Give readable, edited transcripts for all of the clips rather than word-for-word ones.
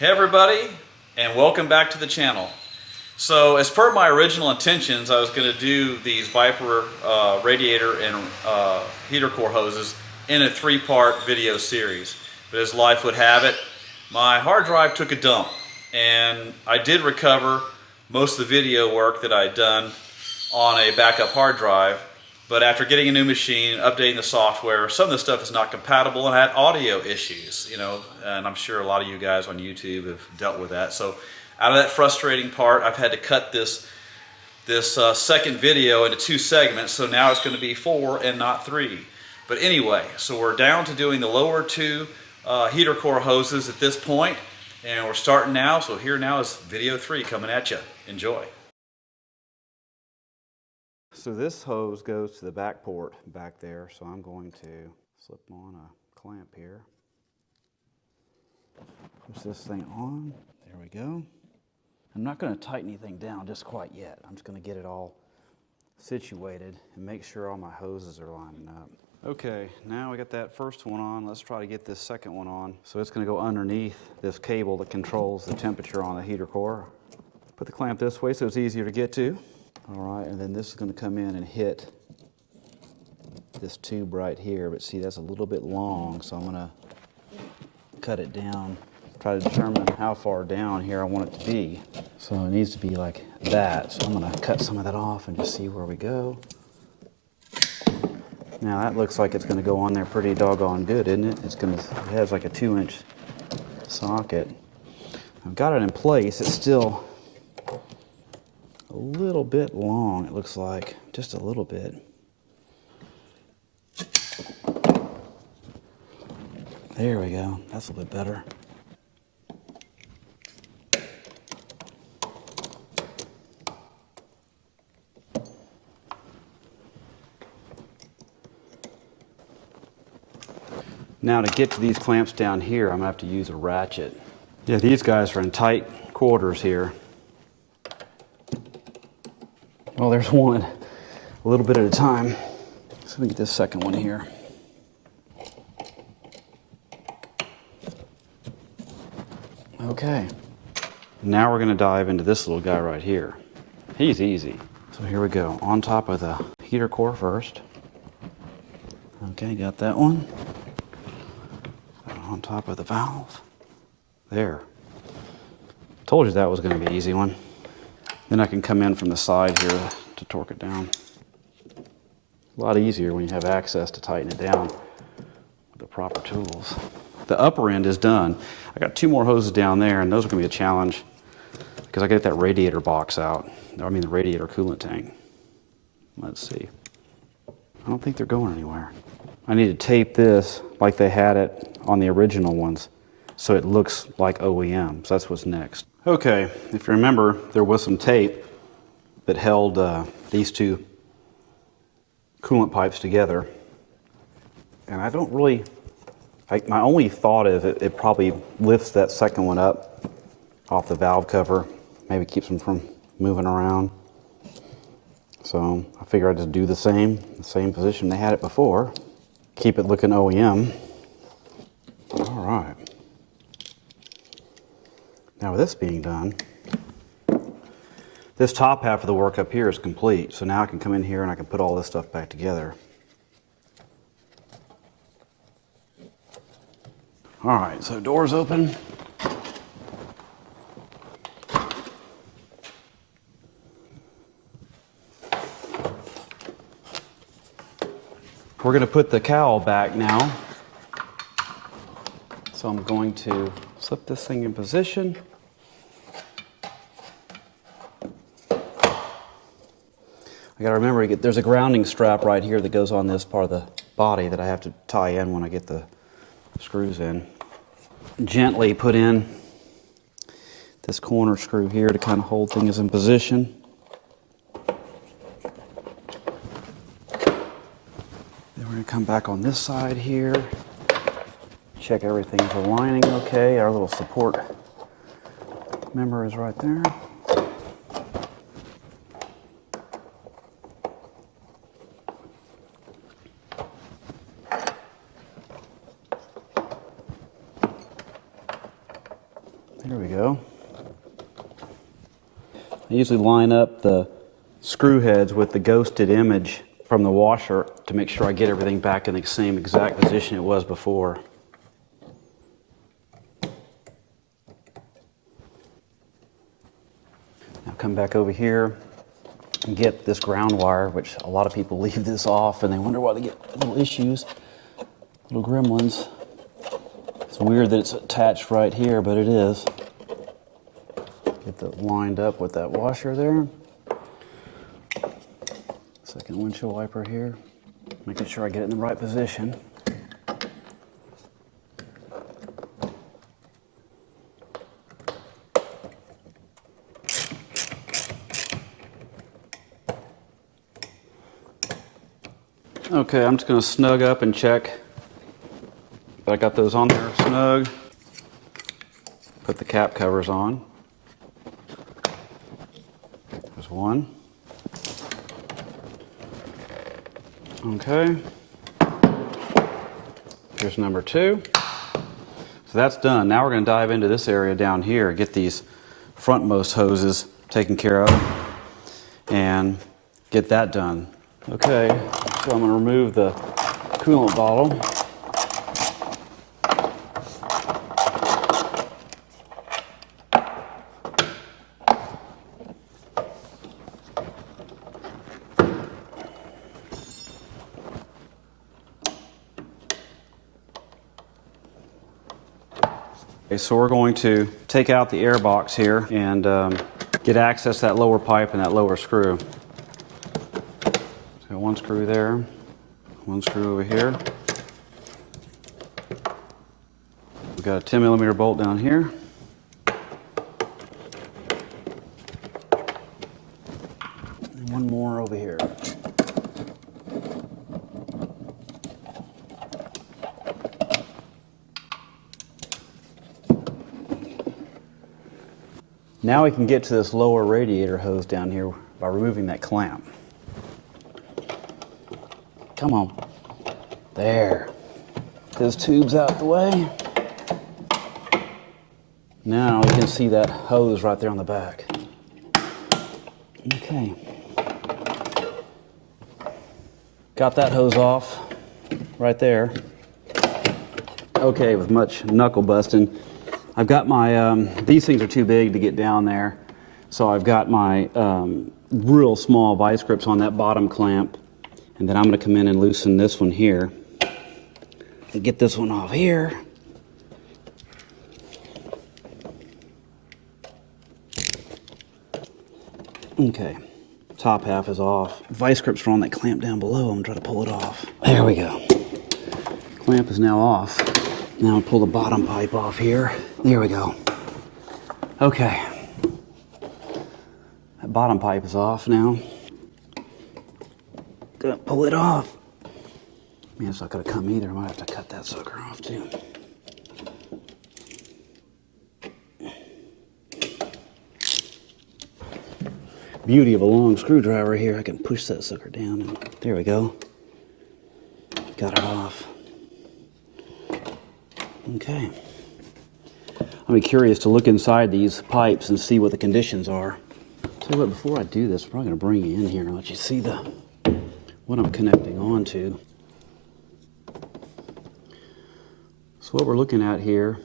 Hey everybody, and welcome back to the channel. So as per my original intentions, I was going to do these Viper radiator and heater core hoses in a 3-part video series. But as life would have it, my hard drive took a dump, and I did recover most of the video work that I had done on a backup hard drive. But after getting a new machine, updating the software, some of the stuff is not compatible and I had audio issues, and I'm sure a lot of you guys on YouTube have dealt with that. So out of that frustrating part, I've had to cut this second video into 2 segments, so now it's going to be 4 and not 3. But anyway, so we're down to doing the lower 2 heater core hoses at this point, and we're starting now, so here now is video 3 coming at you. Enjoy. So this hose goes to the back port back there, so I'm going to slip on a clamp here. Push this thing on. There we go. I'm not going to tighten anything down just quite yet. I'm just going to get it all situated and make sure all my hoses are lining up. Okay, now we got that first one on. Let's try to get this second one on. So it's going to go underneath this cable that controls the temperature on the heater core. Put the clamp this way so it's easier to get to. All right, and then this is going to come in and hit this tube right here, but see, that's a little bit long, so I'm going to cut it down, try to determine how far down here I want it to be. So it needs to be like that, so I'm going to cut some of that off and just see where we go. Now that looks like it's going to go on there pretty doggone good, isn't it? It has like a 2-inch socket. I've got it in place. It's still a little bit long, it looks like, just a little bit. There we go, that's a little bit better. Now to get to these clamps down here, I'm gonna have to use a ratchet. Yeah, these guys are in tight quarters here. Well, there's one, a little bit at a time. So let me get this second one here. Okay, now we're going to dive into this little guy right here. He's easy. So here we go, on top of the heater core first. Okay, got that one. On top of the valve. There. Told you that was going to be an easy one. Then I can come in from the side here to torque it down. A lot easier when you have access to tighten it down with the proper tools. The upper end is done. I got 2 more hoses down there, and those are going to be a challenge because I got that radiator box out. I mean the radiator coolant tank. Let's see. I don't think they're going anywhere. I need to tape this like they had it on the original ones so it looks like OEM. So that's what's next. Okay, if you remember, there was some tape that held these 2 coolant pipes together. And I don't really, my only thought is it probably lifts that second one up off the valve cover, maybe keeps them from moving around. So I figure I'd just do the same position they had it before. Keep it looking OEM. All right. Now with this being done, this top half of the work up here is complete. So now I can come in here and I can put all this stuff back together. All right, so doors open. We're going to put the cowl back now. So I'm going to slip this thing in position. I gotta remember, there's a grounding strap right here that goes on this part of the body that I have to tie in when I get the screws in. Gently put in this corner screw here to kind of hold things in position. Then we're gonna come back on this side here. Check everything's aligning okay. Our little support member is right there. There we go. I usually line up the screw heads with the ghosted image from the washer to make sure I get everything back in the same exact position it was before. Now come back over here and get this ground wire, which a lot of people leave this off and they wonder why they get little issues, little gremlins. It's weird that it's attached right here, but it is. Get that lined up with that washer there. Second windshield wiper here. Making sure I get it in the right position. Okay, I'm just going to snug up and check that I got those on there snug. Put the cap covers on. There's one. Okay. Here's number two. So that's done. Now we're going to dive into this area down here, get these frontmost hoses taken care of, and get that done. Okay, so I'm going to remove the coolant bottle. Okay, so we're going to take out the air box here and get access to that lower pipe and that lower screw. So one screw there, one screw over here. We've got a 10mm bolt down here. And one more over here. Now we can get to this lower radiator hose down here by removing that clamp. Come on. There. Those tubes out the way. Now you can see that hose right there on the back. Okay. Got that hose off right there. Okay, with much knuckle busting. I've got my, these things are too big to get down there, so I've got my real small vice grips on that bottom clamp, and then I'm going to come in and loosen this one here, and get this one off here. Okay, top half is off. Vice grips are on that clamp down below. I'm going to try to pull it off. There we go. Clamp is now off. Now I'll pull the bottom pipe off here. There we go. Okay. That bottom pipe is off now. Gonna pull it off. Man, it's not gonna come either. I might have to cut that sucker off too. Beauty of a long screwdriver here. I can push that sucker down and there we go. Got it off. Okay. I'll be curious to look inside these pipes and see what the conditions are. Tell you what, before I do this, I'm probably going to bring you in here and let you see what I'm connecting onto. So what we're looking at here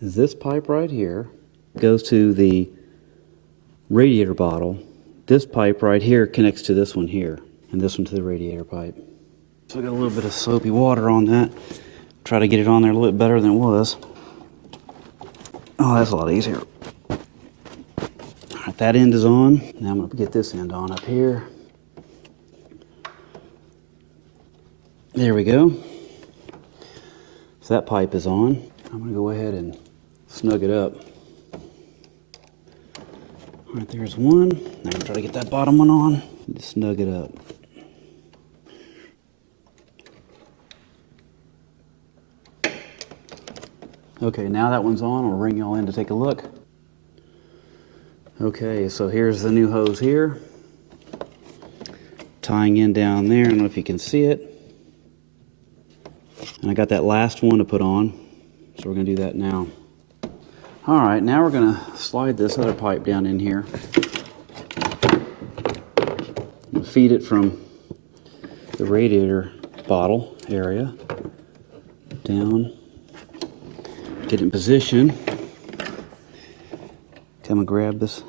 is this pipe right here. It goes to the radiator bottle. This pipe right here connects to this one here, and this one to the radiator pipe. So I got a little bit of soapy water on that. Try to get it on there a little bit better than it was. Oh, that's a lot easier. All right, that end is on. Now I'm going to get this end on up here. There we go. So that pipe is on. I'm going to go ahead and snug it up. All right, there's one. Now I'm going to try to get that bottom one on. Just snug it up. Okay, now that one's on, I'll bring y'all in to take a look. Okay, so here's the new hose here. Tying in down there, I don't know if you can see it. And I got that last one to put on, so we're gonna do that now. All right, now we're gonna slide this other pipe down in here. Feed it from the radiator bottle area down, get it in position. Come and grab this.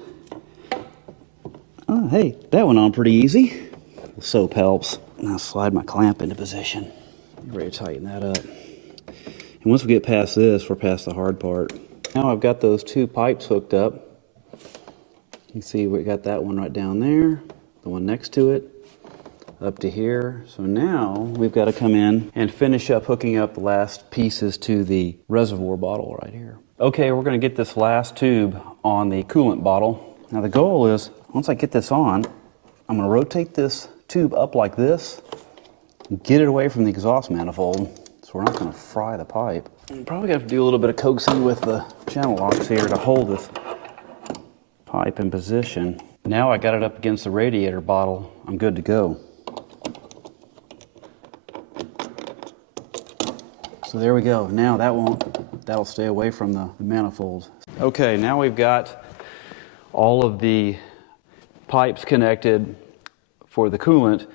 Oh, hey, that went on pretty easy. The soap helps. Now slide my clamp into position. Ready to tighten that up. And once we get past this, we're past the hard part. Now I've got those two pipes hooked up. You can see we got that one right down there, the one next to it, up to here. So now we've got to come in and finish up hooking up the last pieces to the reservoir bottle right here. Okay, we're going to get this last tube on the coolant bottle. Now the goal is, once I get this on, I'm going to rotate this tube up like this and get it away from the exhaust manifold so we're not going to fry the pipe. I'm probably going to have to do a little bit of coaxing with the channel locks here to hold this pipe in position. Now I got it up against the radiator bottle, I'm good to go. So there we go. Now that'll stay away from the manifold. Okay, now we've got all of the pipes connected for the coolant.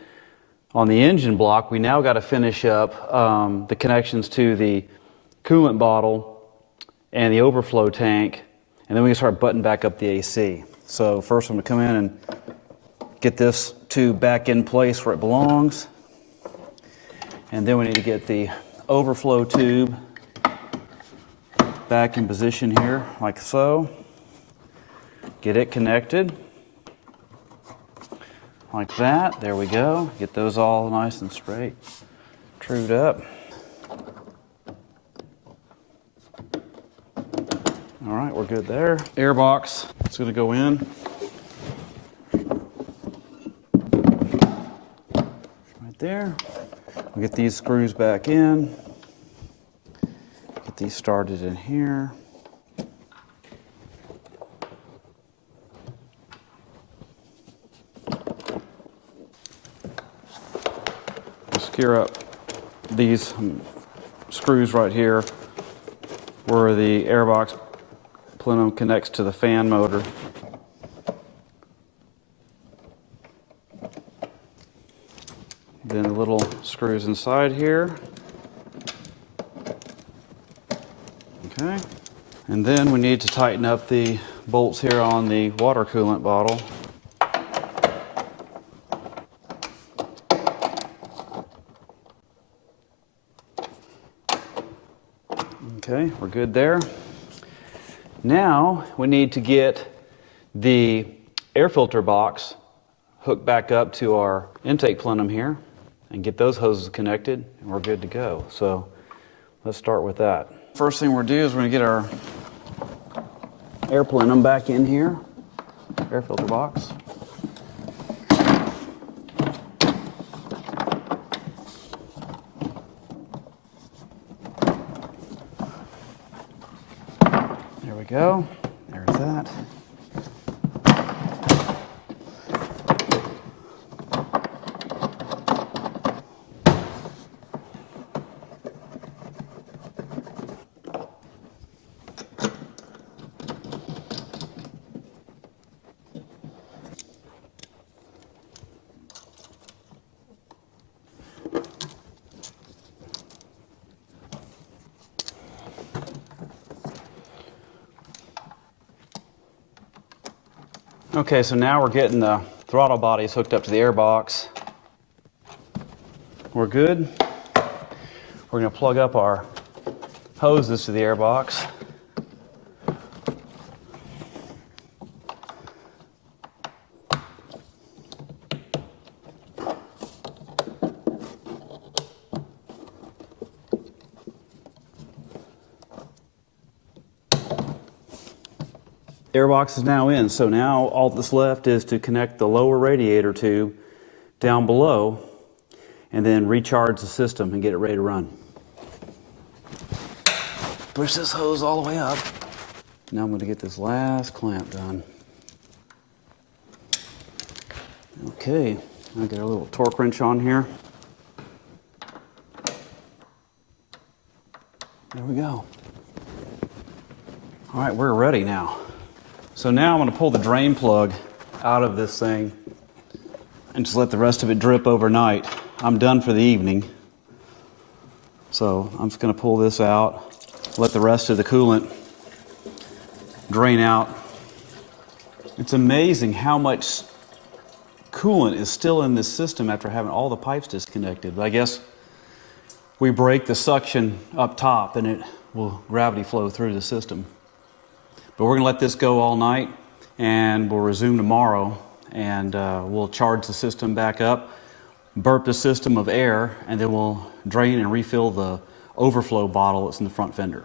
On the engine block, we now got to finish up the connections to the coolant bottle and the overflow tank, and then we can start buttoning back up the AC. So first I'm going to come in and get this tube back in place where it belongs, and then we need to get the overflow tube back in position here like so. Get it connected like that. There we go. Get those all nice and straight, trued up. All right, we're good there. Air box, it's going to go in. Right there. We'll get these screws back in. Get these started in here. Secure up these screws right here where the airbox plenum connects to the fan motor. Then the little screws inside here. Okay. And then we need to tighten up the bolts here on the water coolant bottle. Okay, we're good there. Now we need to get the air filter box hooked back up to our intake plenum here and get those hoses connected, and we're good to go. So let's start with that. First thing we're going to do is we're going to get our air plenum back in here, air filter box. There we go. There's that. Okay, so now we're getting the throttle bodies hooked up to the air box. We're good. We're going to plug up our hoses to the air box. Airbox is now in, so now all that's left is to connect the lower radiator tube down below and then recharge the system and get it ready to run. Push this hose all the way up. Now I'm going to get this last clamp done. Okay, I'll get a little torque wrench on here. There we go. All right, we're ready now. So now I'm going to pull the drain plug out of this thing and just let the rest of it drip overnight. I'm done for the evening. So I'm just going to pull this out, let the rest of the coolant drain out. It's amazing how much coolant is still in this system after having all the pipes disconnected. But I guess we break the suction up top and it will gravity flow through the system. But we're going to let this go all night and we'll resume tomorrow, and we'll charge the system back up, burp the system of air, and then we'll drain and refill the overflow bottle that's in the front fender.